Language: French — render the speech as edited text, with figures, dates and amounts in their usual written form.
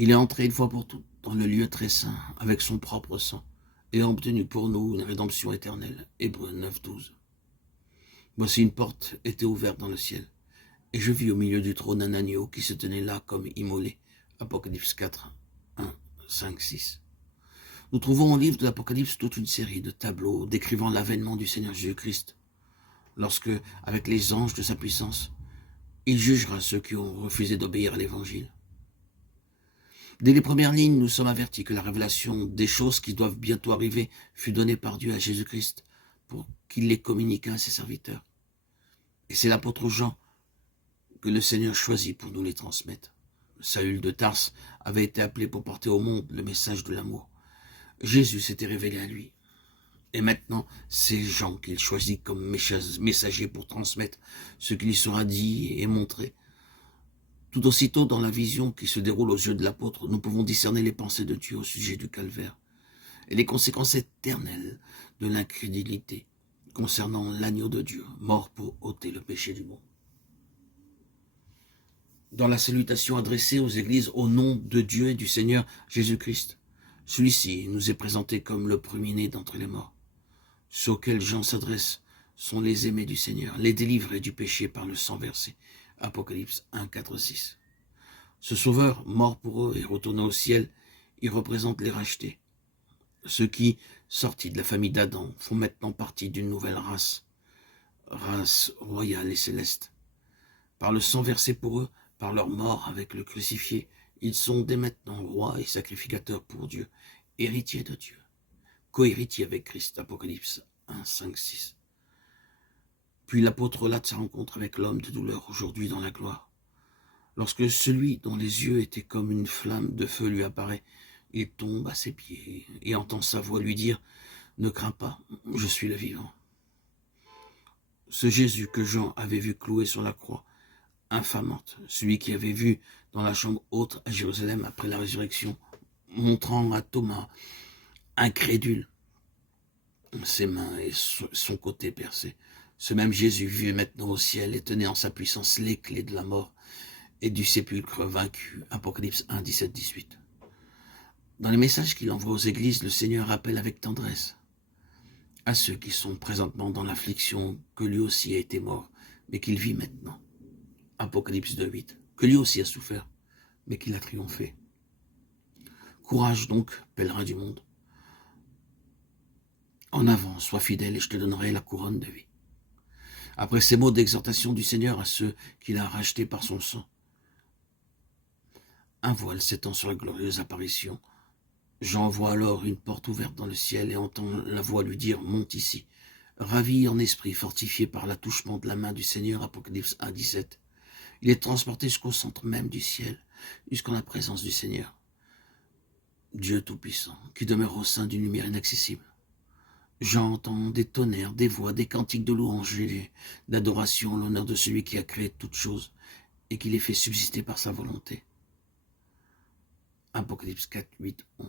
Il est entré une fois pour toutes dans le lieu très saint avec son propre sang et a obtenu pour nous une rédemption éternelle. Hébreux 9, 12. Voici une porte était ouverte dans le ciel, et je vis au milieu du trône un agneau qui se tenait là comme immolé. Apocalypse 4, 1, 5, 6. Nous trouvons au livre de l'Apocalypse toute une série de tableaux décrivant l'avènement du Seigneur Jésus-Christ, lorsque, avec les anges de sa puissance, il jugera ceux qui ont refusé d'obéir à l'Évangile. Dès les premières lignes, nous sommes avertis que la révélation des choses qui doivent bientôt arriver fut donnée par Dieu à Jésus-Christ pour qu'il les communique à ses serviteurs. Et c'est l'apôtre Jean que le Seigneur choisit pour nous les transmettre. Saül de Tarse avait été appelé pour porter au monde le message de l'amour. Jésus s'était révélé à lui. Et maintenant, c'est Jean qu'il choisit comme messager pour transmettre ce qui lui sera dit et montré. Tout aussitôt, dans la vision qui se déroule aux yeux de l'apôtre, nous pouvons discerner les pensées de Dieu au sujet du calvaire et les conséquences éternelles de l'incrédulité concernant l'agneau de Dieu, mort pour ôter le péché du monde. Dans la salutation adressée aux églises au nom de Dieu et du Seigneur Jésus-Christ, celui-ci nous est présenté comme le premier-né d'entre les morts. Ceux auxquels Jean s'adresse sont les aimés du Seigneur, les délivrés du péché par le sang versé. Apocalypse 1, 4, 6. Ce sauveur, mort pour eux et retourné au ciel, il représente les rachetés. Ceux qui, sortis de la famille d'Adam, font maintenant partie d'une nouvelle race royale et céleste. Par le sang versé pour eux, par leur mort avec le crucifié, ils sont dès maintenant rois et sacrificateurs pour Dieu, héritiers de Dieu, co-héritiers avec Christ. Apocalypse 1, 5, 6. Puis l'apôtre relate sa rencontre avec l'homme de douleur aujourd'hui dans la gloire. Lorsque celui dont les yeux étaient comme une flamme de feu lui apparaît, il tombe à ses pieds et entend sa voix lui dire « Ne crains pas, je suis le vivant ». Ce Jésus que Jean avait vu cloué sur la croix, infamante, celui qui avait vu dans la chambre haute à Jérusalem après la résurrection, montrant à Thomas, incrédule, ses mains et son côté percé. Ce même Jésus vivait maintenant au ciel et tenait en sa puissance les clés de la mort et du sépulcre vaincu. Apocalypse 1, 17, 18. Dans les messages qu'il envoie aux églises, le Seigneur rappelle avec tendresse à ceux qui sont présentement dans l'affliction que lui aussi a été mort, mais qu'il vit maintenant. Apocalypse 2, 8. Que lui aussi a souffert, mais qu'il a triomphé. Courage donc, pèlerin du monde. En avant, sois fidèle et je te donnerai la couronne de vie. Après ces mots d'exhortation du Seigneur à ceux qu'il a rachetés par son sang, un voile s'étend sur la glorieuse apparition. Jean voit alors une porte ouverte dans le ciel et entend la voix lui dire « Monte ici ». Ravi en esprit, fortifié par l'attouchement de la main du Seigneur, Apocalypse 1, 17. Il est transporté jusqu'au centre même du ciel, jusqu'en la présence du Seigneur, Dieu Tout-Puissant, qui demeure au sein d'une lumière inaccessible. Jean entend des tonnerres, des voix, des cantiques de louange et d'adoration en l'honneur de celui qui a créé toutes choses et qui les fait subsister par sa volonté. Apocalypse 4, 8, 11.